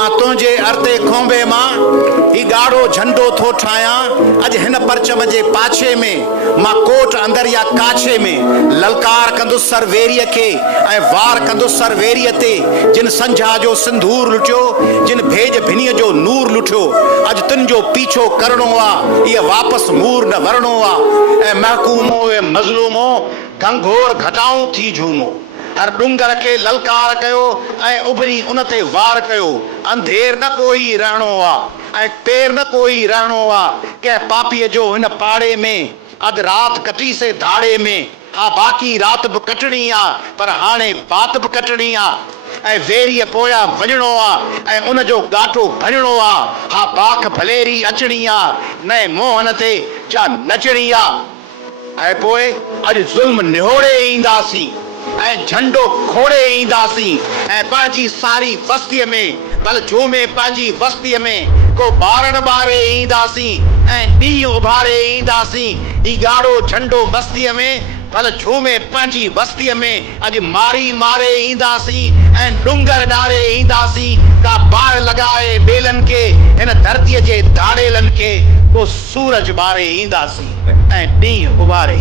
मां तुंहिंजे अर्ते खोंबे मां ही ॻाढ़ो झंडो थो ठाहियां। अॼु हिन परचम जे पाछे में मां कोट अंदरि या काछे में ललकार कंदुसि सरवेरीअ खे ऐं वार कंदुसि सरवेरीअ ते। जिन संझा जो सिंदूर लुटियो, जिन भेज भिनीअ जो नूर लुटियो, अॼु तुंहिंजो पीछो करणो आहे, इहा वापसि मूर न वरणो आहे। ऐं महकूमो ऐं मज़लूमो घंघोर घटाऊं थी झूमो। हर डुंगर खे ललकार कयो ऐं उभरी उन ते वार कयो। अंधेर न कोई रहणो आहे ऐं पेर न कोई रहणो आहे कंहिं पापीअ जो हिन पाड़े में। अधु राति कटी से धाड़े में, हा बाक़ी राति बि कटणी आहे पर हाणे बात बि कटणी आहे। ऐं वेरीअ पोयां वञिणो आहे ऐं उन जो ॻाठो भञिणो आहे। हा बाख भलेरी अचणी आहे, नए मोहन ते जा नचणी आहे। ऐं पोइ अॼु ज़ुल्म निहोड़े ईंदासीं ऐं झंडो खोड़े ईंदासीं ऐं पंहिंजी सारी बस्तीअ में भल झूमे पंहिंजी बस्तीअ में को ॿारण ॿारे ईंदासीं ऐं ॾींहुं उभारे ईंदासीं। ही ॻाढ़ो झंडो बस्तीअ में भल झूमे पंहिंजी बस्तीअ में। अॼु मारी मारे ईंदासीं ऐं डुंगर ॾारे ईंदासीं। का बाहि लॻाए ॿेलनि खे हिन धरतीअ जे धाड़ेलनि खे को सूरज ॿारे ईंदासीं ऐं ॾींहुं उभारे।